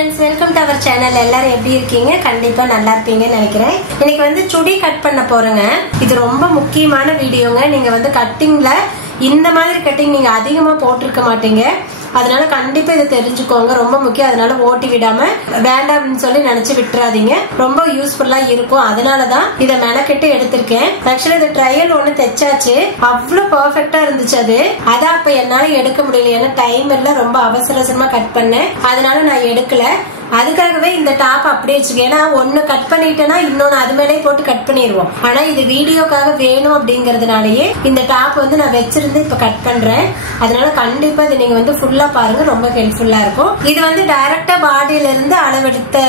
friends, welcome to our channel. எல்லாரும் எப்படி இருக்கீங்க? கண்டிப்பா நல்லா இருப்பீங்கன்னு நினைக்கிறேன். இன்னைக்கு வந்து சுடி கட் பண்ண போறேங்க. இது ரொம்ப முக்கியமான வீடியோங்க. நீங்க வந்து கட்டிங்ல இந்த மாதிரி கட்டிங் நீங்க அதிகமா போட்டுருக்க மாட்டீங்க. அதனால கண்டிப்பா இதை தெரிஞ்சுக்கோங்க, ரொம்ப முக்கியம். அதனால ஓட்டி விடாம வேண்டாம்னு சொல்லி நினைச்சு விட்டுறாதீங்க, ரொம்ப யூஸ்ஃபுல்லா இருக்கும். அதனாலதான் இதை மெனக்கெட்டு எடுத்திருக்கேன். ஆக்சுவலா இது ட்ரையல் ஒண்ணு தைச்சாச்சு, அவ்வளவு பெர்ஃபெக்டா இருந்துச்சு. அது அப்ப என்னால எடுக்க முடியல, ஏன்னா டைம் இல்ல, ரொம்ப அவசரமா கட் பண்ணேன். அதனால நான் எடுக்கல. அதுக்காகவே இந்த டாப் அப்படியே வச்சுக்கேன். ஏன்னா ஒன்னு கட் பண்ணிட்டேன்னா இன்னொன்னு அது மேலே போட்டு கட் பண்ணிடுவோம். ஆனா இது வீடியோக்காக வேணும் அப்படிங்கறதுனாலயே இந்த டாப் வந்து நான் வச்சிருந்து இப்ப கட் பண்றேன். அதனால கண்டிப்பா இது நீங்க வந்து ஃபுல்லா பாருங்க, ரொம்ப ஹெல்ப்ஃபுல்லா இருக்கும். இது வந்து டைரக்டா பாடியில இருந்து அளவெடுத்த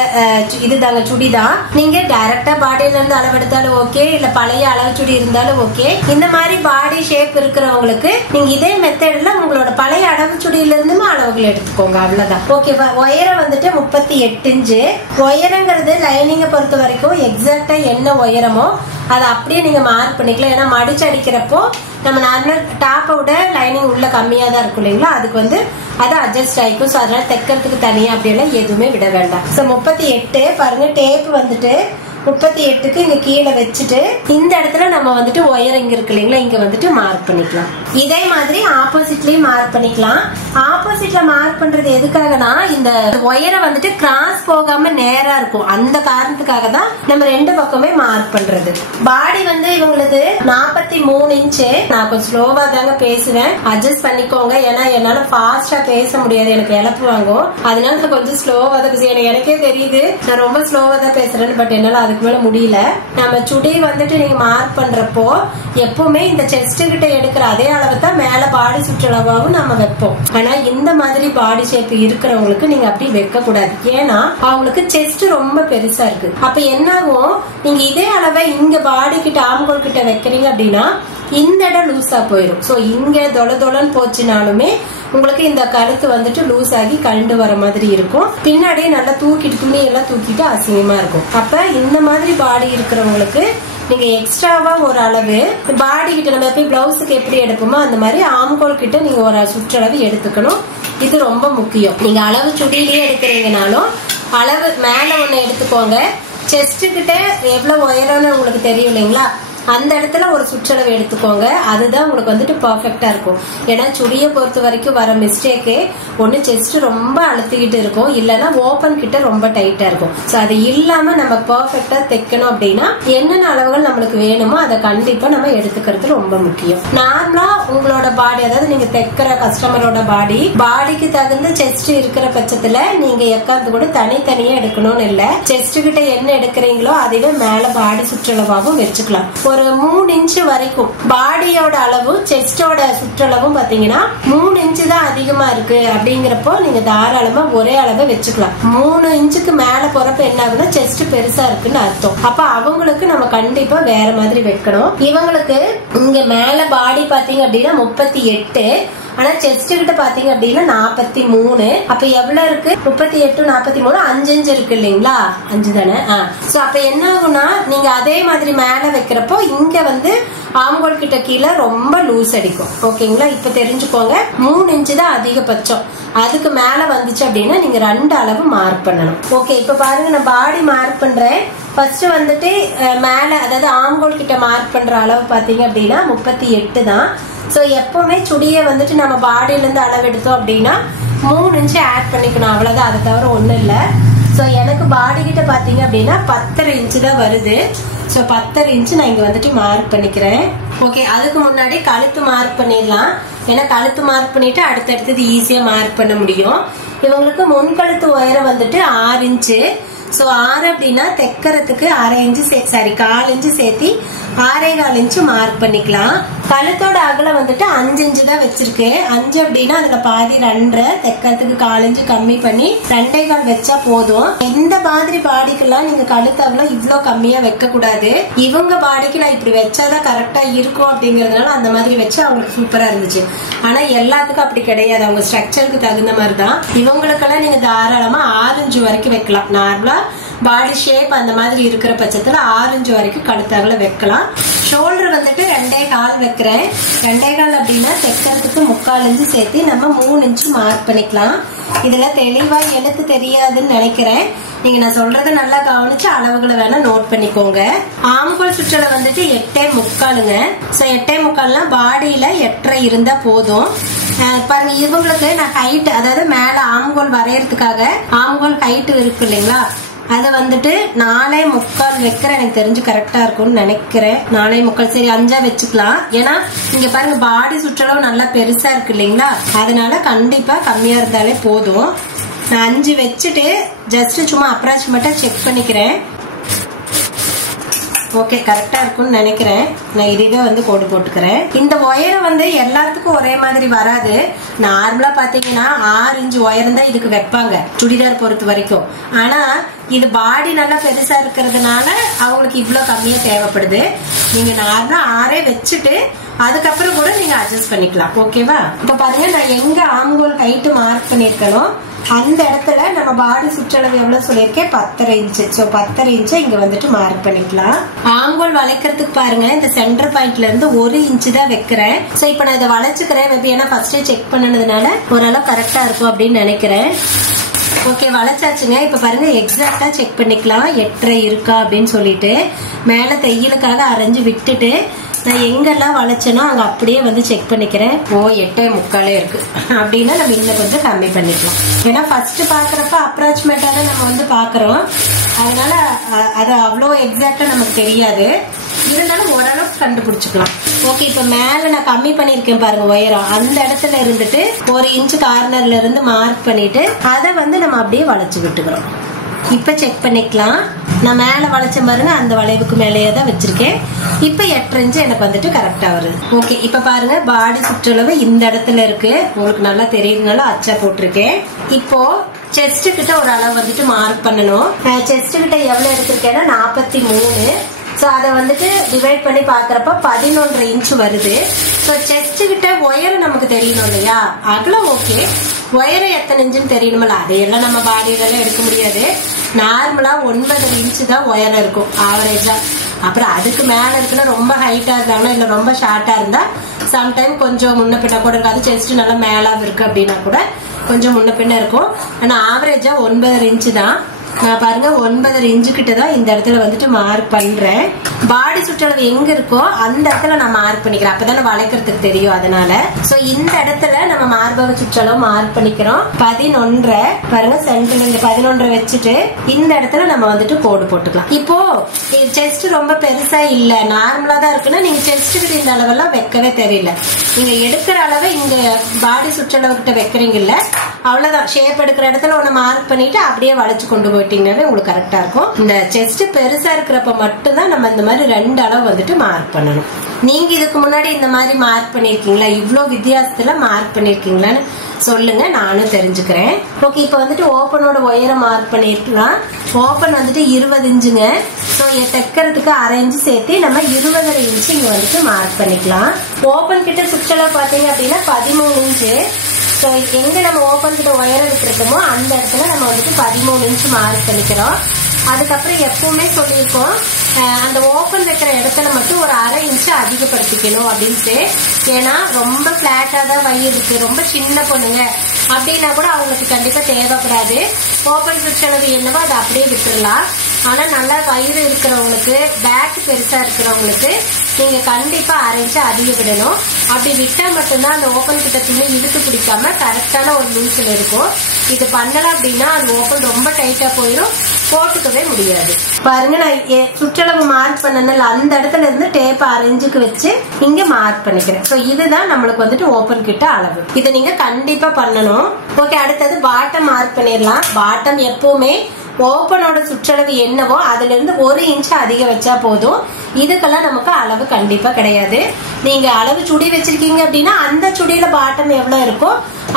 இதுதாங்க, சுடிதான். நீங்க டைரக்டா பாடியில இருந்து அளவெடுத்தாலும் ஓகே, இல்ல பழைய அளவு சுடி இருந்தாலும் ஓகே. இந்த மாதிரி பாடி ஷேப் இருக்கிறவங்களுக்கு நீங்க இதே மெத்தட்ல உங்களோட பழைய அளவு சுடியில இருந்துமே அளவுகள் எடுத்துக்கோங்க, அவ்வளவுதான். ஓகேவா? உயரம் வந்துட்டு 38 இன்ச்சு. உயரங்கிறது லைனிங்க பொறுத்த வரைக்கும் எக்ஸாக்டா என்ன உயரமோ அதை அப்படியே நீங்க மார்க் பண்ணிக்கலாம். ஏன்னா மடிச்சு அடிக்கிறப்போ நம்ம நார்மல் டாப்பை விட லைனிங் உள்ள கம்மியா தான் இருக்கும் இல்லைங்களா, அதுக்கு வந்து அது அட்ஜஸ்ட் ஆயிக்கும். அதனால தைக்கிறதுக்கு தனியா அப்படியெல்லாம் எதுவுமே விட வேண்டாம். 38 பாருங்க, டேப் வந்துட்டு 38க்கு இங்க கீழே வச்சுட்டு இந்த இடத்துல நம்ம வந்துட்டு உயரம் இங்க இருக்கு இல்லைங்களா, இங்க வந்துட்டு மார்க் பண்ணிக்கலாம். இதே மாதிரி ஆப்போசிட்லயும் மார்க் பண்ணிக்கலாம். ஆப்போசிட்ல மார்க் பண்றது எதுக்காகனா, இந்த உயரம் வந்துட்டு கிராஸ் போகாம நேரா இருக்கும். அந்த காரணத்துக்காக தான் நம்ம ரெண்டு பக்கமே மார்க் பண்றது. பாடி வந்து இவங்களுக்கு 43 இன்ச்சு. நான் கொஞ்சம் ஸ்லோவா தாங்க பேசுவேன், அட்ஜஸ்ட் பண்ணிக்கோங்க. ஏன்னா என்னால ஃபாஸ்டா பேச முடியாது, எனக்கு இழப்பு வாங்கும். அதனால கொஞ்சம் ஸ்லோவா தான் பேசுவேன். எனக்கே தெரியுது நான் ரொம்ப ஸ்லோவா தான் பேசுறேன்னு, பட் என்னால அதுக்கு மேல முடியல. நம்ம சுடி வந்துட்டு நீங்க மார்க் பண்றப்போ எப்பவுமே இந்த செஸ்ட் கிட்ட எடுக்கிற அதே அளவு தான் மேல பாடி சுற்றளவாவும் நம்ம வைப்போம். ஆனா இந்த மாதிரி பாடி ஷேப் இருக்கிறவங்களுக்கு நீங்க அப்படி வைக்க கூடாது. ஏன்னா அவங்களுக்கு செஸ்ட் ரொம்ப பெருசா இருக்கு. அப்ப என்ன ஆகும், நீங்க இதே அளவை இங்க பாடி கிட்ட ஆம்கோல் கிட்ட வைக்கிறீங்க அப்படின்னா இந்த இடம் லூஸா போயிடும். சோ இங்க தொலைன்னு போச்சுனாலுமே உங்களுக்கு இந்த கழுத்து வந்துட்டு லூஸ் ஆகி கழண்டு வர மாதிரி இருக்கும். பின்னாடியே நல்லா தூக்கிட்டு துணி எல்லாம் தூக்கிட்டு அசிங்கமா இருக்கும். அப்ப இந்த மாதிரி பாடி இருக்கிறவங்களுக்கு நீங்க எக்ஸ்ட்ராவா ஒரு அளவு பாடி கிட்ட, நம்ம எப்படி பிளவுஸுக்கு எப்படி எடுப்போமோ அந்த மாதிரி ஆம்கோல் கிட்ட நீங்க ஒரு சுற்றளவு எடுத்துக்கணும். இது ரொம்ப முக்கியம். நீங்க அளவு சுடியிலேயே எடுக்கிறீங்கனாலும் அளவு மேல ஒண்ணு எடுத்துக்கோங்க. செஸ்ட் கிட்ட எவ்வளவு உயரம்னு உங்களுக்கு தெரியும் இல்லைங்களா, அந்த இடத்துல ஒரு சுற்றளவு எடுத்துக்கோங்க. அதுதான் உங்களுக்கு வந்துட்டு பர்ஃபெக்டா இருக்கும். ஏன்னா சுடியை பொறுத்த வரைக்கும் வர மிஸ்டேக்கு ஒண்ணு செஸ்ட் ரொம்ப அழுத்திக்கிட்டு இருக்கும், இல்லைன்னா ஓபன் கிட்ட ரொம்ப டைட்டா இருக்கும். சோ அது இல்லாம நம்ம பர்ஃபெக்டா தைக்கணும் அப்படின்னா என்னென்ன அளவுகள் நம்மளுக்கு வேணுமோ அதை கண்டிப்பா நம்ம எடுத்துக்கிறது ரொம்ப முக்கியம். நார்மலா உங்களோட பாடி, அதாவது நீங்க தைக்கிற கஸ்டமரோட பாடிக்கு தகுந்த செஸ்ட் இருக்கிற பட்சத்துல நீங்க எக்காந்து கூட தனித்தனியா எடுக்கணும்னு இல்ல. செஸ்ட் கிட்ட என்ன எடுக்கிறீங்களோ அதுவே மேல பாடி சுற்றளவாகவும் வச்சுக்கலாம். ஒரு 3 இன்ச்சு வரைக்கும் பாடியோட அளவு செஸ்டோட சுற்றளவும் பாத்தீங்கன்னா 3 இன்ச்சு தான் அதிகமா இருக்கு அப்படிங்கிறப்போ நீங்க தாராளமா ஒரே அளவை வச்சுக்கலாம். 3 இன்ச்சுக்கு மேல போறப்ப என்ன ஆகுனா செஸ்ட் பெருசா இருக்குன்னு அர்த்தம். அப்ப அவங்களுக்கு நம்ம கண்டிப்பா வேற மாதிரி வைக்கணும். இவங்களுக்கு இங்க மேல பாடி பாத்தீங்க அப்படின்னா 38, ஆனா செஸ்ட் கிட்ட பாத்தீங்க அப்படின்னா 43. அப்ப எவ்வளவு இருக்கு? 38 43 5 இன்ச் இருக்கு இல்லைங்களா, 5 தானே. சோ அப்ப என்ன ஆகும்னா நீங்க அதே மாதிரி மேல வைக்கிறப்போ இங்க வந்து ஆம்கோல் கிட்ட கீழே ரொம்ப லூஸ் அடிக்கும். ஓகேங்களா? இப்ப தெரிஞ்சுக்கோங்க, 3 இன்ச்சு தான் அதிகபட்சம். அதுக்கு மேல வந்துச்சு அப்படின்னா நீங்க 2 அளவு மார்க் பண்ணணும். ஓகே, இப்ப பாருங்க நான் பாடி மார்க் பண்றேன். ஃபர்ஸ்ட் வந்துட்டு மேல, அதாவது ஆம்கோல் கிட்ட மார்க் பண்ற அளவு பாத்தீங்க அப்படின்னா 38 தான். சோ எப்பவுமே சுடிய வந்துட்டு நம்ம பாடியில இருந்து அளவு எடுத்தோம் அப்படின்னா 3 இன்ச்சு ஆட் பண்ணிக்கணும், அவ்வளவுதான். அதை தவிர ஒண்ணு இல்ல. சோ எனக்கு பாடி கிட்ட பாத்தீங்க அப்படின்னா 10.5 இன்ச்சு தான் வருது. சோ 10.5 இன்ச்சு நான் இங்க வந்துட்டு மார்க் பண்ணிக்கிறேன். ஓகே, அதுக்கு முன்னாடி கழுத்து மார்க் பண்ணிடலாம். ஏன்னா கழுத்து மார்க் பண்ணிட்டு அடுத்தடுத்தது ஈஸியா மார்க் பண்ண முடியும். இவங்களுக்கு முன்கழுத்து உயரம் வந்துட்டு 6 இன்ச்சு. சோ 6 அப்படின்னா தைக்கிறதுக்கு 1/2 இன்ச்சு 4 இன்ச்சு சேர்த்தி 6.25 இன்ச்சு மார்க் பண்ணிக்கலாம். கழுத்தோட அகலம் வந்துட்டு 5 இன்ச்சு தான் வச்சிருக்கேன். 5 அப்படின்னா அதுல பாதி 2.5, தைக்கிறதுக்கு 4 இன்ச்சு கம்மி பண்ணி 2.25 வச்சா போதும். இந்த மாதிரி பாடிக்கெல்லாம் நீங்க கழுத்து அகலம் இவ்வளவு கம்மியா வைக்க கூடாது. இவங்க பாடிக்கு நான் இப்படி வச்சாதான் கரெக்டா இருக்கும் அப்படிங்கறதுனால அந்த மாதிரி வச்சு அவங்களுக்கு சூப்பரா இருந்துச்சு. ஆனா எல்லாத்துக்கும் அப்படி கிடையாது, அவங்க ஸ்ட்ரக்சருக்கு தகுந்த மாதிரி தான். இவங்களுக்கெல்லாம் நீங்க தாராளமா 6 இன்ச்சு வரைக்கும் வைக்கலாம். நார்மலா பாடி ஷேப் அந்த மாதிரி இருக்கிற பட்சத்துல 6 இன்ச் வரைக்கும் கழுத்தாகல வைக்கலாம். ஷோல்டர் வந்துட்டு 2.25 வைக்கிறேன். 2.25 அப்படின்னா தைக்கிறதுக்கு 3/4 இன்ச்சு சேர்த்து நம்ம 3 இன்ச்சு மார்க் பண்ணிக்கலாம். இதுல தெளிவா எழுத்து தெரியாதுன்னு நினைக்கிறேன். நீங்க நான் சொல்றத நல்லா கவனிச்சு அளவுகளை வேணா நோட் பண்ணிக்கோங்க. ஆம்கோல் சுற்றளவு வந்துட்டு 8.25ங்க. சோ 8.25 பாடியில 8.5 இருந்தா போதும். பாருங்க இவங்களுக்கு நான் ஹைட், அதாவது மேல ஆம்கோல் வரையறதுக்காக ஆம்கோல் ஹைட் இருக்கு இல்லைங்களா, அது வந்துட்டு 4.25 வைக்கிற எனக்கு தெரிஞ்சு கரெக்டா இருக்கும்னு நினைக்கிறேன். 4.25 சரி 5 வச்சுக்கலாம். ஏன்னா இங்க பாருங்க பாடி சுற்றளவு நல்லா பெருசா இருக்கு இல்லைங்களா, அதனால கண்டிப்பா கம்மியா இருந்தாலே போதும். நான் 5 வச்சுட்டு ஜஸ்ட் சும்மா அப்ராக்சிமேட்டா செக் பண்ணிக்கிறேன். ஓகே கரெக்டா இருக்கும்னு நினைக்கிறேன். நான் இதுவே வந்து கோடு போட்டுக்கிறேன். இந்த ஒயரம் வந்து எல்லாத்துக்கும் ஒரே மாதிரி வராது. நார்மலா பாத்தீங்கன்னா 6 இன்ச் ஒயரம் தான் இதுக்கு வைப்பாங்க சுடிதார் பொறுத்த வரைக்கும். ஆனா இது பாடி நல்லா பெருசா இருக்கிறதுனால அவங்களுக்கு இவ்வளவு கம்மியா தேவைப்படுது. நீங்க நார்மலா 6 வச்சுட்டு அதுக்கப்புறம் கூட நீங்க அட்ஜஸ்ட் பண்ணிக்கலாம். ஓகேவா? இப்ப பாருங்க நான் எங்க ஆம்கோல் ஹைட் மார்க் பண்ணிருக்கனோ அந்த இடத்துல நம்ம பாடி சுற்றளவு எவ்வளவு சொல்லியிருக்கேன், 10.5 இன்ச்சு. சோ 10.5 இன்ச்சு இங்க வந்துட்டு மார்க் பண்ணிக்கலாம். ஆம்கோல் வளைக்கிறதுக்கு பாருங்க இந்த சென்டர் பாயிண்ட்ல இருந்து 1 இன்ச்சு தான் வைக்கிறேன். சோ இப்ப நான் இதை வளைச்சுக்கிறேன். ஏன்னா ஃபர்ஸ்டே செக் பண்ணதுனால ஓரளவு கரெக்டா இருக்கும் அப்படின்னு நினைக்கிறேன். ஓகே வளைச்சாச்சுங்க. இப்ப பாருங்க எக்ஸாக்டா செக் பண்ணிக்கலாம் 8.5 இருக்கா அப்படின்னு சொல்லிட்டு மேல தையலுக்காக அரைஞ்சு விட்டுட்டு நான் எங்கெல்லாம் வளைச்சனோ அங்க அப்படியே வந்து செக் பண்ணிக்கிறேன். 8.25 இருக்கு அப்படின்னா நம்ம இன்னும் கொஞ்சம் கம்மி பண்ணிக்கலாம். ஏன்னா ஃபர்ஸ்ட் பாக்குறப்ப அப்ராக்சிமேட்டா தான் நம்ம வந்து பாக்குறோம், அதனால அது அவ்வளோ எக்ஸாக்டா நமக்கு தெரியாது. இருந்தாலும் ஓரளவுக்கு கண்டுபிடிச்சுக்கலாம். ஓகே இப்ப மேல நான் கம்மி பண்ணிருக்கேன் பாருங்க உயரம், அந்த இடத்துல இருந்துட்டு 1 இன்ச் கார்னர்ல இருந்து மார்க் பண்ணிட்டு அதை வந்து நம்ம அப்படியே வளைச்சு விட்டுக்கிறோம். இப்ப செக் பண்ணிக்கலாம். நான் மேல வளைச்சேன் பாருங்க, அந்த வளைவுக்கு மேலேயே தான் வச்சிருக்கேன். இப்ப 8 இன்ச் எனக்கு வந்துட்டு கரெக்டா வருது. ஓகே இப்ப பாருங்க பாடி சுற்றளவு இந்த இடத்துல இருக்கு, உங்களுக்கு நல்லா தெரியுதுனால அச்சா போட்டிருக்கேன். இப்போ செஸ்ட் கிட்ட ஒரு அளவு வந்துட்டு மார்க் பண்ணணும். செஸ்ட் கிட்ட எவ்வளவு எடுத்திருக்கேன்னா 43. சோ அதை வந்துட்டு டிவைட் பண்ணி பாக்குறப்ப 11.5 இன்ச் வருது. சோ செஸ்ட் கிட்ட உயரம் நமக்கு தெரியணும் இல்லையா, அகலம் ஓகே, உயரம் எத்தனை இன்ச்சுன்னு தெரியணுமல்ல. அதையெல்லாம் நம்ம பாடியில எடுக்க முடியாது. நார்மலா 9.5 இன்ச்சு தான் உயரம் இருக்கும் ஆவரேஜா. அப்புறம் அதுக்கு மேல இருக்குன்னா ரொம்ப ஹைட்டா இருந்தாங்கன்னா இல்ல ரொம்ப ஷார்ட்டா இருந்தா சம்டைம் கொஞ்சம் முன்ன பின்ன கூட இருக்காது. செஸ்ட் நல்லா மேலா இருக்கு அப்படின்னா கூட கொஞ்சம் முன்ன பின்ன இருக்கும். ஆனா ஆவரேஜா 9.5 இன்ச்சு தான். நான் பாருங்க 9.5 இன்ச்சு கிட்ட தான் இந்த இடத்துல வந்துட்டு மார்க் பண்றேன். பாடி சுற்றளவு எங்க இருக்கோ அந்த இடத்துல நான் மார்க் பண்ணிக்கிறேன், அப்பதானே வளைக்கிறதுக்கு தெரியும். அதனால சோ இந்த இடத்துல நம்ம மார்பக சுற்றளவு மார்க் பண்ணிக்கிறோம் 11. பாருங்க சென்டர்ல இந்த 11 வச்சுட்டு இந்த இடத்துல நம்ம வந்துட்டு கோடு போட்டுக்கலாம். இப்போ செஸ்ட் ரொம்ப பெருசா இல்ல நார்மலா தான் இருக்குன்னா நீங்க செஸ்ட் கிட்ட இந்த அளவெல்லாம் வைக்கவே தெரியல. நீங்க எடுக்கிற அளவை இங்க பாடி சுற்றளவு கிட்ட வைக்கிறீங்கல்ல, அவ்வளவுதான். ஷேப் எடுக்கிற இடத்துல ஒண்ணு மார்க் பண்ணிட்டு அப்படியே வளைச்சு கொண்டு போயிட்டீங்கன்னாவே உங்களுக்கு கரெக்டா இருக்கும். இந்த செஸ்ட் பெருசா இருக்கிறப்ப மட்டும் தான் நம்ம இந்த மாதிரி 2 அளவு வந்துட்டு மார்க் பண்ணணும். நீங்க இதுக்கு முன்னாடி இந்த மாதிரி மார்க் பண்ணிருக்கீங்களா, இவ்வளவு வித்தியாசத்துல மார்க் பண்ணிருக்கீங்களான்னு சொல்லுங்க, நானும் தெரிஞ்சுக்கிறேன். ஓகே இப்ப வந்துட்டு ஓப்பனோட உயரம் மார்க் பண்ணிருக்கலாம். ஓப்பன் வந்துட்டு 20 இன்ச்சுங்க. சோ தைக்கிறதுக்கு 1/2 இன்ச்சு சேர்த்து நம்ம 20.5 இன்ச்சு இங்க வந்துட்டு மார்க் பண்ணிக்கலாம். ஓப்பன் கிட்ட சுற்றளவு பாத்தீங்க அப்படின்னா 13 இன்ச்சு. சோ எங்க நம்ம ஓப்பன் கிட்ட உயரம் விட்டுருக்கோமோ அந்த இடத்துல நம்ம வந்துட்டு 13 இன்ச்சு மார்க் பண்ணிக்கிறோம். அதுக்கப்புறம் எப்பவுமே சொல்லியிருக்கோம் அந்த ஓப்பன் வைக்கிற இடத்துல மட்டும் ஒரு 1/2 இன்ச்சு அதிகப்படுத்திக்கணும் அப்படின்ட்டு. ஏன்னா ரொம்ப பிளாட்டா தான் வயிறு இருக்கு, ரொம்ப சின்ன பொண்ணுங்க அப்படின்னா கூட அவங்களுக்கு கண்டிப்பா தேவைப்படாது. ஓப்பன் சுற்றளவு என்னவோ அதை அப்படியே விட்டுடலாம். ஆனா நல்லா வயிறு இருக்கிறவங்களுக்கு, பேக் பெருசா இருக்கிறவங்களுக்கு நீங்க கண்டிப்பா 1/2 இன்ச்சு அதிக விடணும். அப்படி விட்டா மட்டும்தான் அந்த ஓப்பன் கிட்ட துணி இழுத்து பிடிக்காம கரெக்டான ஒரு லூஸ்ல இருக்கும். இது பண்ணலாம் அப்படின்னா அந்த ஓப்பன் ரொம்ப டைட்டா போயிடும், போட்டுக்கவே முடியாது. பாருங்க நான் சுற்றளவு மார்க் பண்ணனால அந்த இடத்துல இருந்து டேப் 1/2 இன்ச்சுக்கு வச்சு இங்க மார்க் பண்ணிக்கிறேன். சோ இதுதான் நம்மளுக்கு வந்துட்டு ஓப்பன் கிட்ட அளவு. இதை நீங்க கண்டிப்பா பண்ணணும். ஓகே அடுத்தது பாட்டம் மார்க் பண்ணிடலாம். பாட்டம் எப்பவுமே ஓப்பனோட சுற்றளவு என்னவோ அதுல இருந்து 1 இன்ச் அதிகம் வச்சா போதும். இதுக்கெல்லாம் நமக்கு அளவு கண்டிப்பா கிடையாது. நீங்க அளவு சுடி வச்சிருக்கீங்க அப்படின்னா அந்த சுடியில பாட்டம் எவ்வளவு இருக்கோ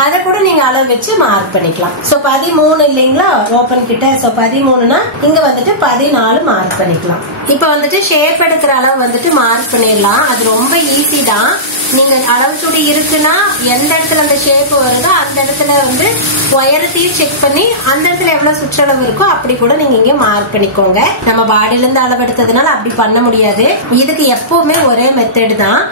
அதை கூட நீங்க அளவு வச்சு மார்க் பண்ணிக்கலாம். சோ 13 இல்லைங்களா ஓப்பன் கிட்ட. சோ 13னா இங்க வந்துட்டு 14 மார்க் பண்ணிக்கலாம். இப்ப வந்துட்டு ஷேப் எடுக்கிற அளவு வந்துட்டு மார்க் பண்ணிடலாம். அது ரொம்ப ஈஸி தான். நீங்க அளவு சுடி இருக்குன்னா எந்த இடத்துல அந்த ஷேப் வருதோ அந்த இடத்துல வந்து உயரத்தையும் செக் பண்ணி அந்த இடத்துல எவ்வளவு சுற்றளவு இருக்கோ அப்படி கூட நீங்க இங்க மார்க் பண்ணிக்கோங்க. நம்ம பாடியில இருந்து அளவு எடுத்ததுனால அப்படி பண்ண முடியாது. இதுக்கு எப்பவுமே ஒரே மெத்தட் தான்.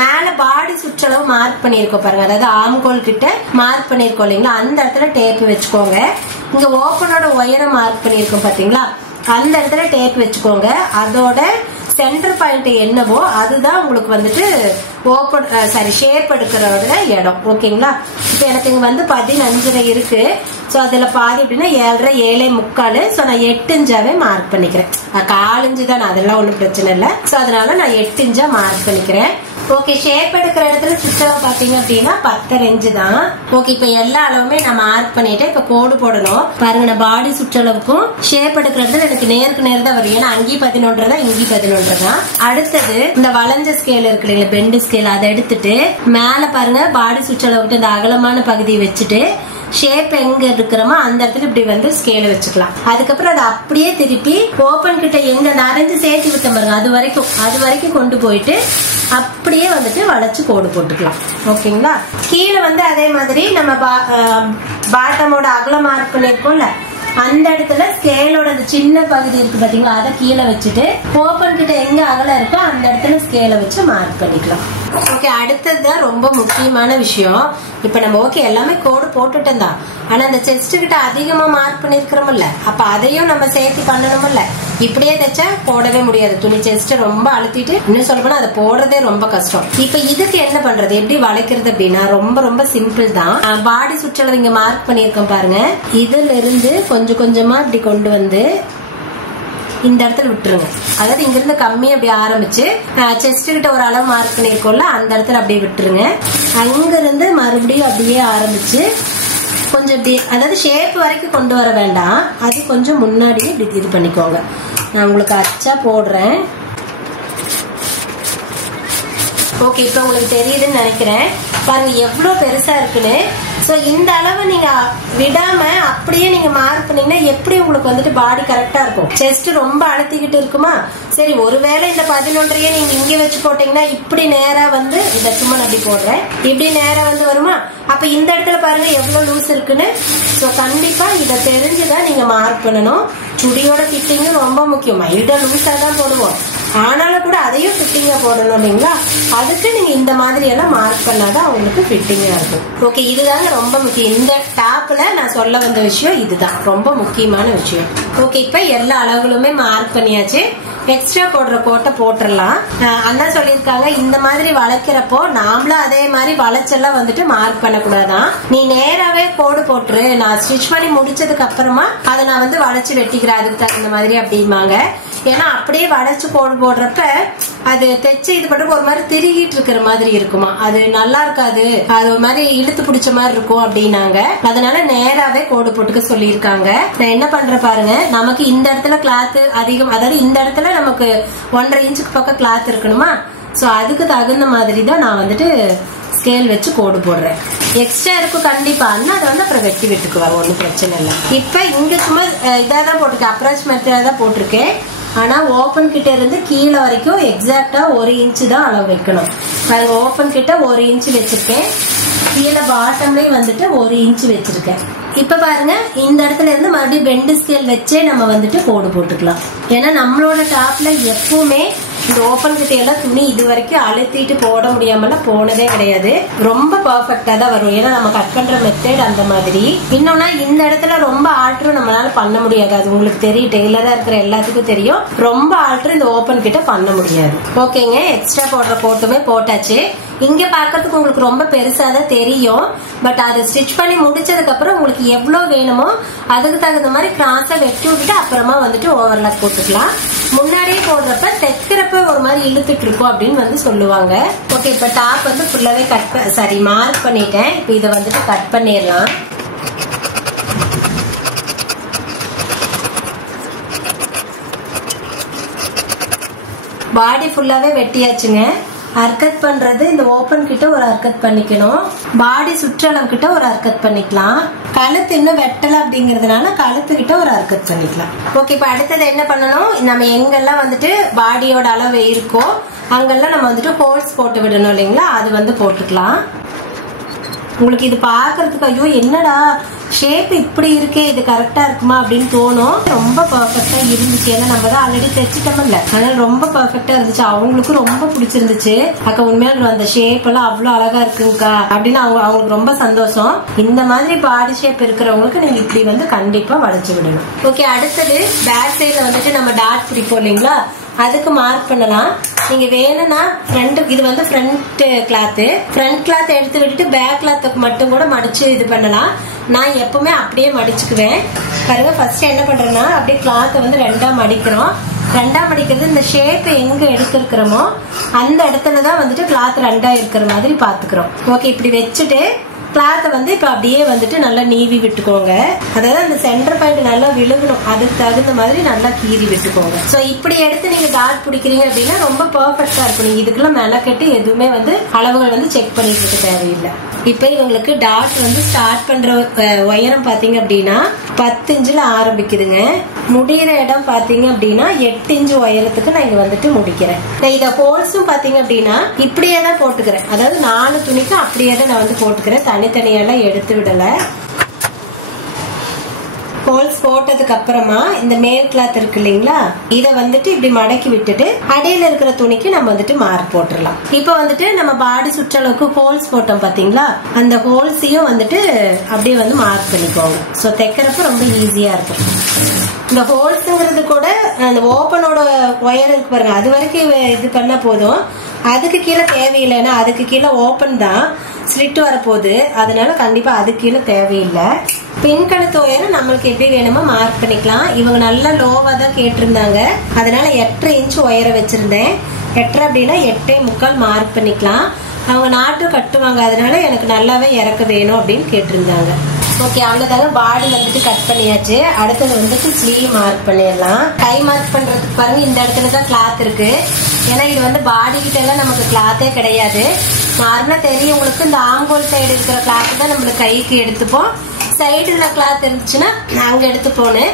மேல பாடி சுற்றளவு மார்க் பண்ணிருக்கோம் பாருங்க, அதாவது ஆம்கோல் கிட்ட மார்க் பண்ணிருக்கோம் இல்லைங்களா, அந்த இடத்துல டேப் வச்சுக்கோங்க. இங்க ஓப்பனோட உயரம் மார்க் பண்ணிருக்கோம் பாத்தீங்களா, அந்த இடத்துல டேப் வச்சுக்கோங்க. அதோட சென்டர் பாயிண்ட் என்னவோ அதுதான் உங்களுக்கு வந்துட்டு ஓப்பன் ஷேப் எடுக்கிறோட இடம். ஓகேங்களா? இப்போ எனக்கு இங்க வந்து 15 இருக்கு. ஸோ அதுல பாதி அப்படின்னா 7.5 7.75. ஸோ நான் 8 இன்ச்சாவே மார்க் பண்ணிக்கிறேன். 4 இன்ச்சு தான், அதெல்லாம் ஒன்றும் பிரச்சனை இல்லை. ஸோ அதனால நான் 8 இன்ச்சா மார்க் பண்ணிக்கிறேன். ஓகே, ஷேப் எடுக்கிற இடத்துல சுற்றளவு பாத்தீங்க அப்படின்னா 10.5 இன்ச்சு தான். ஓகே, இப்ப எல்லா அளவுமே நான் மார்க் பண்ணிட்டு இப்ப கோடு போடணும். பாருங்க, நான் பாடி சுற்றளவுக்கும் ஷேப் எடுக்கிற இடத்துல எனக்கு நேருக்கு நேர் தான் வரும். ஏன்னா அங்கேயும் 11 தான், இங்கேயும் 11 தான். அடுத்தது இந்த வளைஞ்ச ஸ்கேல் இருக்கு இல்லைங்களா, பெண்டு ஸ்கேல், அதை எடுத்துட்டு மேல பாருங்க பாடி சுற்றளவுக்கு இந்த அகலமான பகுதியை வச்சுட்டு ஷேப் எங்க இருக்கிறோமோ அந்த இடத்துல இப்படி வந்து ஸ்கேல வச்சுக்கலாம். அதுக்கப்புறம் அதை அப்படியே திருப்பி ஓபன் கிட்ட எங்க நரைஞ்சு சேர்த்து விட்ட பாருங்க அது வரைக்கும் கொண்டு போயிட்டு அப்படியே வந்துட்டு வளைச்சு கோடு போட்டுக்கலாம். ஓகேங்களா? கீழே வந்து அதே மாதிரி நம்ம பாட்டமோட அகலம் மார்க் பண்ணிருக்கோம்ல, அந்த இடத்துல ஸ்கேலோட சின்ன பகுதி இருக்கு பாத்தீங்களா, அதை கீழே வச்சுட்டு ஓபன் கிட்ட எங்க அகலம் இருக்கோ அந்த இடத்துல ஸ்கேல வச்சு மார்க் பண்ணிக்கலாம். ஓகே, அடுத்ததுதான் ரொம்ப முக்கியமான விஷயம். இப்ப நம்ம ஓகே எல்லாமே கோடு போட்டுட்டோம் தான், ஆனா அந்த செஸ்ட் கிட்ட அதிகமா மார்க் பண்ணிருக்கிறோம்ல, அப்ப அதையும் நம்ம சேர்த்து பண்ணணும்ல. இப்படியே தைச்சா போடவே முடியாது, துணி செஸ்ட் ரொம்ப அழுத்திட்டு இன்னும் சொல்ல போனா அதை போடுறதே ரொம்ப கஷ்டம். இப்ப இதுக்கு என்ன பண்றது, எப்படி வளைக்கிறது அப்படின்னா ரொம்ப ரொம்ப சிம்பிள் தான். பாடி சுற்றளவு இங்க மார்க் பண்ணிருக்கோம் பாருங்க, இதுல இருந்து கொஞ்சம் கொஞ்சமா இப்படி கொண்டு வந்து இந்த இடத்துல விட்டுருங்க. அதாவது இங்க இருந்து கம்மி அப்படி ஆரம்பிச்சு செஸ்ட் கிட்ட ஒரு அளவு மார்க் பண்ணிருக்கோம்ல, அந்த இடத்துல அப்படியே விட்டுருங்க. அங்க இருந்து மறுபடியும் அப்படியே ஆரம்பிச்சு கொஞ்சம் இப்படி, அதாவது ஷேப் வரைக்கும் கொண்டு வர வேண்டாம், அது கொஞ்சம் முன்னாடியே இப்படி இது பண்ணிக்கோங்க. நான் உங்களுக்கு அச்சா போடுறேன். ஓகே, இப்ப உங்களுக்கு தெரியுதுன்னு நினைக்கிறேன். பாருங்க எவ்வளவு பெருசா இருக்குன்னு. சோ இந்த அளவு நீங்க விடாம அப்படியே நீங்க மார்க் பண்ணீங்கன்னா எப்படி உங்களுக்கு வந்துட்டு பாடி கரெக்டா இருக்கும். செஸ்ட் ரொம்ப அழுத்திக்கிட்டு இருக்குமா, சரி ஒருவேளை இந்த 11 நீங்க இங்க வச்சு போட்டீங்கன்னா இப்படி நேரா வந்து இத சும்மா அப்படி போடுறேன், இப்படி நேரா வந்து வருமா, அப்ப இந்த இடத்துல பாருங்க எவ்வளவு லூஸ் இருக்குன்னு. சோ கண்டிப்பா இத தெரிஞ்சுதான் நீங்க மார்க் பண்ணணும். சுடியோட ஃபிட்டிங் ரொம்ப முக்கியம். மைல்டா லூஸா தான் போடுவோம், ஆனாலும் கூட அதையும் ஃபிட்டிங்கா போடணும் இல்லைங்களா. அதுக்கு நீங்க இந்த மாதிரி எல்லாம் மார்க் பண்ணாதான் உங்களுக்கு ஃபிட்டிங்கா இருக்கும். ஓகே, இதுதாங்க ரொம்ப முக்கியம். இந்த டாப்ல நான் சொல்ல வந்த விஷயம் இதுதான் ரொம்ப முக்கியமான விஷயம். ஓகே, இப்ப எல்லா அளவுகளுமே மார்க் பண்ணியாச்சு. எக்ஸ்ட்ரா போடுற கோட்டை போட்டுடலாம். அண்ணா சொல்லியிருக்காங்க இந்த மாதிரி வளைக்கிறப்போ நாமளும் அதே மாதிரி வளைச்செல்லாம் வந்துட்டு மார்க் பண்ணக்கூடாதான், நீ நேராவே கோடு போட்டுரு, நான் ஸ்டிச் பண்ணி முடிச்சதுக்கு அப்புறமா அதை நான் வந்து வளைச்சு வெட்டிக்கிறேன் அதுக்கு தகுந்த மாதிரி அப்படிம்பாங்க. ஏன்னா அப்படியே வளைச்சு கோடு போடுறப்ப அது தைச்சு இது பண்றப்ப ஒரு மாதிரி திருகிட்டு இருக்கிற மாதிரி இருக்குமா, அது நல்லா இருக்காது, அது ஒரு மாதிரி இழுத்து பிடிச்ச மாதிரி இருக்கும் அப்படின்னாங்க. அதனால நேராவே கோடு போட்டுக்க சொல்லியிருக்காங்க. நான் என்ன பண்றேன் பாருங்க, நமக்கு இந்த இடத்துல கிளாத் அதிகம், அதாவது இந்த இடத்துல நமக்கு 1.5 இன்ச்சுக்கு பக்கம் கிளாத் இருக்கணுமா, சோ அதுக்கு தகுந்த மாதிரி தான் நான் வந்துட்டு ஸ்கேல் வச்சு கோடு போடுறேன். எக்ஸ்ட்ரா இருக்கும் கண்டிப்பா, அதை வந்து அப்புறம் வெட்டி விட்டுக்குவாங்க, ஒன்னும் பிரச்சனை இல்லை. இப்ப இங்க சும்மா இதான் போட்டிருக்கேன், அப்ரோச் மெத்தட் தான் போட்டிருக்கேன். ஆனா ஓபன் கிட்ட இருந்து கீழே வரைக்கும் எக்ஸாக்டா 1 இன்ச்சு தான் அளவு வைக்கணும். பாருங்க, ஓபன் கிட்ட 1 இன்ச்சு வச்சிருக்கேன், கீழே பாட்டம்லயும் வந்துட்டு 1 இன்ச்சு வச்சிருக்கேன். இப்ப பாருங்க இந்த இடத்துல இருந்து மறுபடியும் பெண்டு ஸ்கேல் வச்சே நம்ம வந்துட்டு கோடு போட்டுக்கலாம். ஏன்னா நம்மளோட டாப்ல எப்பவுமே இந்த ஓபன் கிட்ட எல்லாம் துணி இது வரைக்கும் அழுத்திட்டு போட முடியாமல போனதே கிடையாது, ரொம்ப பர்ஃபெக்டா தான் வரும். ஏன்னா நம்ம கட் பண்ற மெத்தட் அந்த மாதிரி. இன்னொன்னா இந்த இடத்துல ரொம்ப ஆல்டரும் நம்மளால பண்ண முடியாது, அது உங்களுக்கு தெரியும், டெய்லரா இருக்கிற எல்லாத்துக்கும் தெரியும், ரொம்ப ஆல்டர் இந்த ஓபன் கிட்ட பண்ண முடியாது. ஓகேங்க, எக்ஸ்ட்ரா போடுற கோட்டுமே போட்டாச்சு. இங்க பாக்கிறதுக்கு உங்களுக்கு ரொம்ப பெருசா தான் தெரியும், பட் அதை ஸ்டிச் பண்ணி முடிச்சதுக்கு அப்புறம் உங்களுக்கு எவ்வளவு வேணுமோ அதுக்கு தகுந்த மாதிரி கிராஸா வெட்டி விட்டுட்டு அப்புறமா வந்துட்டு ஓவர்லாக் போட்டுக்கலாம். முன்னாடியே போடுறப்ப தைக்கிறப்ப ஒரு மாதிரி இழுத்துட்டு இருக்கும் அப்படின்னு வந்து சொல்லுவாங்க. ஓகே, இப்ப டாப் வந்து ஃபுல்லாவே மார்க் பண்ணிட்டேன். இப்ப இதை வந்துட்டு கட் பண்ணிடலாம். பாடி ஃபுல்லாவே வெட்டியாச்சுங்க. அர்கட் பண்றது இந்த ஓபன் கிட்ட ஒரு அர்கட் பண்ணிக்கணும். பாடி சுற்றளவு கிட்ட ஒரு அர்க்கத் பண்ணிக்கலாம். கழுத்து இன்னும் வெட்டல அப்படிங்கறதுனால கழுத்து கிட்ட ஒரு அர்க்கத் பண்ணிக்கலாம். ஓகே, இப்ப அடுத்தது என்ன பண்ணணும், நம்ம எங்கெல்லாம் வந்துட்டு பாடியோட அளவு இருக்கோ அங்கெல்லாம் நம்ம வந்துட்டு ஹோல்ஸ் போட்டு விடணும் இல்லைங்களா, அது வந்து போட்டுக்கலாம். உங்களுக்கு இது பாக்குறதுக்கு ஐயோ என்னடா ஷேப் இப்படி இருக்கே, இது கரெக்டா இருக்குமா அப்படின்னு தோணும். ரொம்ப பெர்ஃபெக்டா இருந்துச்சு, ஏன்னா நம்ம தான் ஆல்ரெடி தைச்சிட்டோம்ல, அதனால ரொம்ப பெர்ஃபெக்டா இருந்துச்சு. அவங்களுக்கும் ரொம்ப பிடிச்சிருந்துச்சு. அக்கா உண்மையா அந்த ஷேப் எல்லாம் அவ்வளவு அழகா இருக்குங்கக்கா அப்படின்னு அவங்களுக்கு ரொம்ப சந்தோஷம். இந்த மாதிரி பாடி ஷேப் இருக்கிறவங்களுக்கு நீங்க இப்படி வந்து கண்டிப்பா வளைச்சு விடணும். ஓகே, அடுத்தது பேக் சைட்ல வந்துட்டு நம்ம டாட் பிடிப்போம் இல்லைங்களா, அதுக்கு மார்க் பண்ணலாம். நீங்க வேணும்னா இது வந்து ஃப்ரண்ட் கிளாத் எடுத்து விட்டுட்டு பேக் கிளாத்துக்கு மட்டும் கூட மடிச்சு இது பண்ணலாம். நான் எப்பவுமே அப்படியே மடிச்சுக்குவேன். பாருங்க, ஃபர்ஸ்ட் என்ன பண்றேன்னா அப்படியே கிளாத்தை வந்து ரெண்டா மடிக்கிறோம். ரெண்டா மடிக்கிறது இந்த ஷேப் எங்க எடுத்திருக்கிறோமோ அந்த இடத்துலதான் வந்துட்டு கிளாத் ரெண்டா இருக்கிற மாதிரி பாத்துக்கிறோம். ஓகே, இப்படி வச்சுட்டு கிளாத்தை வந்து இப்ப அப்படியே வந்துட்டு நல்லா நீவி விட்டுக்கோங்க. அதாவது அந்த சென்டர் பாயிண்ட் நல்லா விழுகணும், அதுக்கு தகுந்த மாதிரி நல்லா கீறி விட்டுக்கோங்க. சோ இப்படி எடுத்து நீங்க டாட் பிடிக்கிறீங்க அப்படின்னா ரொம்ப பெர்ஃபெக்டா இருக்கும். நீங்க இதுக்கெல்லாம் மெனக்கெட்டு எதுவுமே வந்து அளவுகள் வந்து செக் பண்ணிட்டு இருக்க தேவையில்லை. இப்ப இவங்களுக்கு டாட் வந்து ஸ்டார்ட் பண்ற உயரம் பாத்தீங்க அப்படின்னா 10 இன்ச்சுல ஆரம்பிக்குதுங்க. முடிகிற இடம் பாத்தீங்க அப்படின்னா 8 இன்ச்சு உயரத்துக்கு நான் இங்க வந்துட்டு முடிக்கிறேன். நான் இத ஹோல்ஸும் பாத்தீங்க அப்படின்னா இப்படியே தான் போட்டுக்கிறேன். அதாவது 4 துணிக்கு அப்படியே தான் நான் வந்து போட்டுக்கிறேன், தனித்தனியெல்லாம் எடுத்து விடல. ஹோல்ஸ் போட்டதுக்கு அப்புறமா இந்த மேல் கிளாத் இருக்கு இல்லைங்களா, இத வந்துட்டு இப்படி மடக்கி விட்டுட்டு அடியில இருக்கிற துணிக்கு நம்ம வந்துட்டு மார்க் போட்டுடலாம். இப்ப வந்துட்டு நம்ம பாடி சுற்றளவுக்கு ஹோல்ஸ் போட்டோம் பாத்தீங்களா, அந்த ஹோல்ஸையும் வந்துட்டு அப்படியே வந்து மார்க் பண்ணிக்கோங்க. சோ தைக்கிறப்ப ரொம்ப ஈஸியா இருக்கும். இந்த ஹோல்ஸ்ங்கிறது கூட அந்த ஓப்பனோட ஒயர் இருக்கு பாருங்க, அது வரைக்கும் இது பண்ணா போதும். அதுக்கு கீழே தேவையில்லைன்னா அதுக்கு கீழே ஓப்பன் தான் ஸ்லிட் வரப்போகுது, அதனால கண்டிப்பா அதுக்கு கீழே தேவையில்லை. பின் கழுத்து உயரம் நம்மளுக்கு எப்படி வேணுமோ மார்க் பண்ணிக்கலாம். இவங்க நல்லா லோவா தான் கேட்டிருந்தாங்க, அதனால 8.5 இன்ச்சு உயரம் வச்சிருந்தேன். 8 அப்படின்னா 8.75 மார்க் பண்ணிக்கலாம். அவங்க நாட்டு கட்டுவாங்க, அதனால எனக்கு நல்லாவே இறக்க வேணும் அப்படின்னு கேட்டிருந்தாங்க. ஓகே, அவ்வளவுதாங்க. பாடி வந்துட்டு கட் பண்ணியாச்சு. அடுத்தது வந்துட்டு ஸ்லீவ் மார்க் பண்ணிடலாம். கை மார்க் பண்றதுக்கு பாருங்க, இந்த இடத்துல தான் கிளாத் இருக்கு. ஏன்னா இது வந்து பாடி கிட்ட எல்லாம் நமக்கு கிளாத்தே கிடையாது. நார்மலா தெரியும் உங்களுக்கு, இந்த ஆம்போல் சைடு இருக்கிற கிளாத் தான் நம்மளுக்கு கைக்கு எடுத்துப்போம். சைடுல கிளாத் இருந்துச்சுன்னா நாங்க எடுத்துப்போன்னு.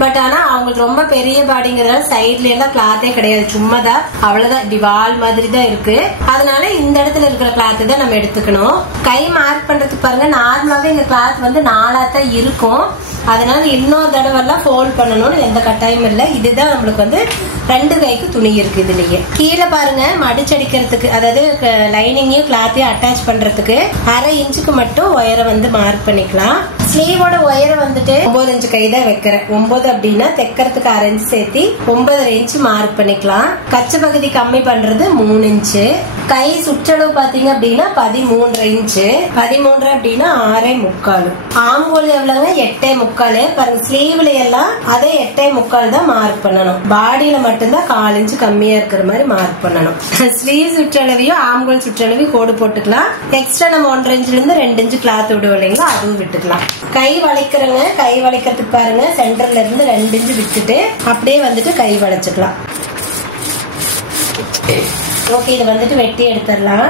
பட் ஆனா அவங்களுக்கு ரொம்ப பெரிய பாடிங்கிறதால சைட்ல எல்லாம் கிளாத்தே கிடையாது, சும்மாதான் அவ்வளவுதான், இப்படி வால் மாதிரி தான் இருக்கு. அதனால இந்த இடத்துல இருக்கிற கிளாத் தான் நம்ம எடுத்துக்கணும். கை மார்க் பண்றதுக்கு பாருங்க, நார்மலாவே இந்த கிளாத் வந்து 4ஆ தான் இருக்கும். அதனால இன்னொரு தடவை எல்லாம் ஃபோல்ட் பண்ணணும்னு எந்த கட்டாயமும் இல்லை. இதுதான் நம்மளுக்கு வந்து 2 கைக்கு துணி இருக்கு. இதுலயே கீழே பாருங்க மடிச்சடிக்கிறதுக்கு, அதாவது லைனிங்கையும் கிளாத்தையும் அட்டாச் பண்றதுக்கு 1/2 இன்ச்சுக்கு மட்டும் உயரம் வந்து மார்க் பண்ணிக்கலாம். ஸ்லீவோட உயரம் வந்துட்டு 9 இன்ச்சு கை தான் வைக்கிறேன். 9 அப்படின்னா தைக்கிறதுக்கு 1/2 இன்ச்சு சேர்த்தி 9.5 இன்ச்சு மார்க் பண்ணிக்கலாம். கச்ச பகுதி கம்மி பண்றது 3 இன்ச்சு. கை சுற்றளவு பாத்தீங்க அப்படின்னா 13.5 இன்ச்சு. 13 அப்படின்னா 6.75. ஆம்போல் எவ்வளவுங்க, 8.75. பாருங்க ஸ்லீவ்ல எல்லாம் அதே 8.75 தான் மார்க் பண்ணணும். பாடியில மட்டும்தான் 4 இன்ச்சு கம்மியா இருக்கிற மாதிரி மார்க் பண்ணணும். ஸ்லீவ் சுற்றளவையும் ஆம்போல் சுற்றளவையும் கோடு போட்டுக்கலாம். எக்ஸ்ட்ரா நம்ம 1.5 இன்ச்சுல இருந்து 2 இன்ச்சு கிளாத் விடுவோம் இல்லைங்களா, அதுவும் விட்டுக்கலாம். கை வளைக்கிறங்க, கை வளைக்கிறதுக்கு பாருங்க சென்டர்ல இருந்து 2 இன்ச்சு விட்டுட்டு அப்படியே வந்துட்டு கை வளைச்சுக்கலாம். ஓகே, இது வந்துட்டு வெட்டி எடுத்துடலாம்.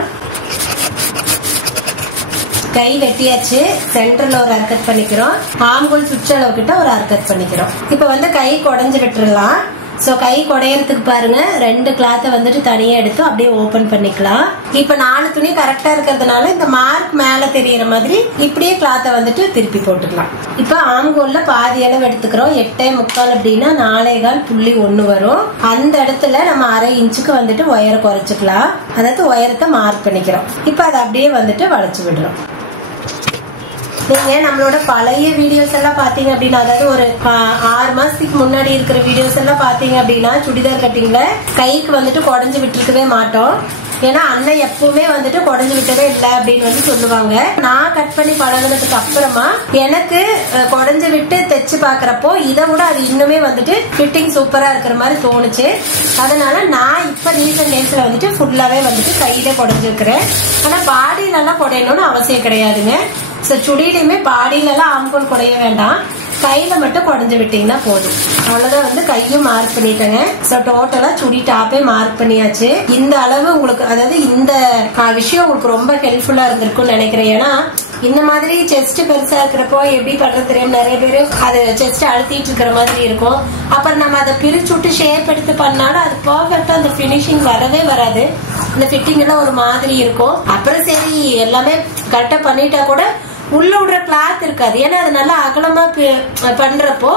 கை வெட்டியாச்சு. சென்டர்ல ஒரு அர்க்கட் பண்ணிக்கிறோம். ஆம்பூல் சுற்றளவு கிட்ட ஒரு அர்க்கட் பண்ணிக்கிறோம். இப்ப வந்து கை குடைஞ்சு விட்டுறலாம். சோ கை குடையறதுக்கு பாருங்க 2 கிளாத்தை வந்துட்டு தனியா எடுத்து அப்படியே ஓபன் பண்ணிக்கலாம். இப்ப 4 துணி கரெக்டா இருக்கிறதுனால இந்த மார்க் மேல தெரியற மாதிரி இப்படியே கிளாத்தை வந்துட்டு திருப்பி போட்டுக்கலாம். இப்ப ஆம்கோல்ல பாதி அளவு எடுத்துக்கிறோம். 8.75 அப்படின்னா 4.1 வரும். அந்த இடத்துல நம்ம 1/2 இன்ச்சுக்கு வந்துட்டு உயரம் குறைச்சிக்கலாம். அதாவது உயரத்தை மார்க் பண்ணிக்கிறோம். இப்ப அதை அப்படியே வந்துட்டு வளைச்சு விடுறோம். நீங்க நம்மளோட பழைய வீடியோஸ் எல்லாம் பாத்தீங்க அப்படின்னா, அதாவது ஒரு 6 மாசத்துக்கு முன்னாடி இருக்கிற வீடியோஸ் எல்லாம் பாத்தீங்க அப்படின்னா சுடிதார் கட்டிங்ல கைக்கு வந்துட்டு குடைஞ்சு விட்டுருக்கவே மாட்டோம். ஏன்னா அண்ணன் எப்பவுமே வந்துட்டு குடைஞ்சு விட்டதே இல்லை அப்படின்னு வந்து சொல்லுவாங்க. நான் கட் பண்ணி பழகினதுக்கு அப்புறமா எனக்கு குடைஞ்சு விட்டு தைச்சு பாக்குறப்போ இதை விட அது இன்னுமே வந்துட்டு ஃபிட்டிங் சூப்பரா இருக்கிற மாதிரி தோணுச்சு. அதனால நான் இப்ப ரீசன்ட் டேஸ்ல வந்துட்டு ஃபுல்லாவே வந்துட்டு கையில குடைஞ்சிருக்கிறேன். ஆனா பாடியில எல்லாம் குடையணும்னு அவசியம் கிடையாதுங்க. சுடியிலுமே பாடியில எல்லாம் ஆம்கோல் குடைய வேண்டாம். கையில மட்டும் குடஞ்சு விட்டீங்கன்னா போதும். அவ்வளவுதான். வந்து கையும் மார்க் பண்ணிட்டேங்க. சோ டோட்டலா சுடி டாப்பே மார்க் பண்ணியாச்சு. இந்த அளவு உங்களுக்கு, அதாவது இந்த விஷயம் உங்களுக்கு ரொம்ப ஹெல்ப்ஃபுல்லா இருந்திருக்கும்னு நினைக்கிறேன். ஏன்னா இந்த மாதிரி செஸ்ட் பெருசா இருக்கிறப்போ எப்படி பண்றது தெரியும், நிறைய பேரு அது செஸ்ட் அழுத்திட்டு இருக்கிற மாதிரி இருக்கும். அப்புறம் நம்ம அதை பிரிச்சு விட்டு ஷேப் எடுத்து பண்ணாலும் அது பர்ஃபெக்டா அந்த பினிஷிங் வரவே வராது. இந்த ஃபிட்டிங் எல்லாம் ஒரு மாதிரி இருக்கும். அப்புறம் சரி எல்லாமே கரெக்டா பண்ணிட்டா கூட உள்ள விடுற கிளாத் இருக்காது. ஏன்னா அது நல்லா அகலமா பண்றப்போ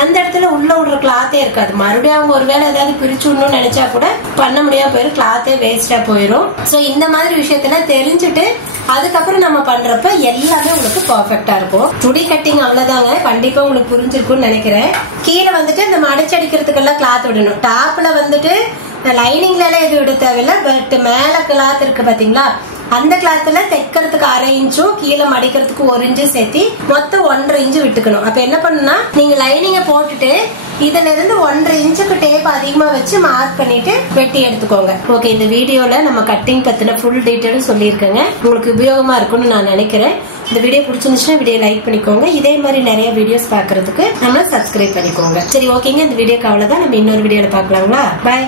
அந்த இடத்துல உள்ள விடுற கிளாத்தே இருக்காது. மறுபடியும் அவங்க ஒருவேளை ஏதாவது பிரிச்சு விடணும்னு நினைச்சா கூட பண்ண முடியாம போயிடும், கிளாத்தே வேஸ்டா போயிடும். சோ இந்த மாதிரி விஷயத்தெல்லாம் தெரிஞ்சுட்டு அதுக்கப்புறம் நம்ம பண்றப்ப எல்லாமே உங்களுக்கு பர்ஃபெக்டா இருக்கும். சுடி கட்டிங் அவ்வளவுதாங்க. கண்டிப்பா உங்களுக்கு புரிஞ்சிருக்கும்னு நினைக்கிறேன். கீழே வந்துட்டு இந்த மடிச்சடிக்கிறதுக்கெல்லாம் கிளாத் விடணும். டாப்ல வந்துட்டு லைனிங்ல எல்லாம் எதுவும் விட தேவையில்லை. பட் மேல கிளாத் இருக்கு பாத்தீங்களா, அந்த கிளாத்ல தைக்கிறதுக்கு 1/2 இன்ச்சும் கீழே மடிக்கிறதுக்கு 1 இன்ச்சும் சேர்த்து மொத்தம் 1.5 இன்ச்சு விட்டுக்கணும். அப்ப என்ன பண்ணுனா, நீங்க லைனிங்க போட்டுட்டு இதுல இருந்து 1.5 இன்ச்சுக்கு டேப் அதிகமா வச்சு மார்க் பண்ணிட்டு வெட்டி எடுத்துக்கோங்க. ஓகே, இந்த வீடியோல நம்ம கட்டிங் பத்தின ஃபுல் டீடைலும் சொல்லியிருக்கேங்க. உங்களுக்கு உபயோகமா இருக்கும்னு நான் நினைக்கிறேன். இந்த வீடியோ பிடிச்சிருந்துச்சுன்னா வீடியோ லைக் பண்ணிக்கோங்க. இதே மாதிரி நிறைய வீடியோஸ் பாக்குறதுக்கு நம்ம சப்ஸ்கிரைப் பண்ணிக்கோங்க. சரி, ஓகேங்க. இந்த வீடியோக்கு அவ்வளவுதான். நம்ம இன்னொரு வீடியோல பாக்கலாங்களா? பாய்.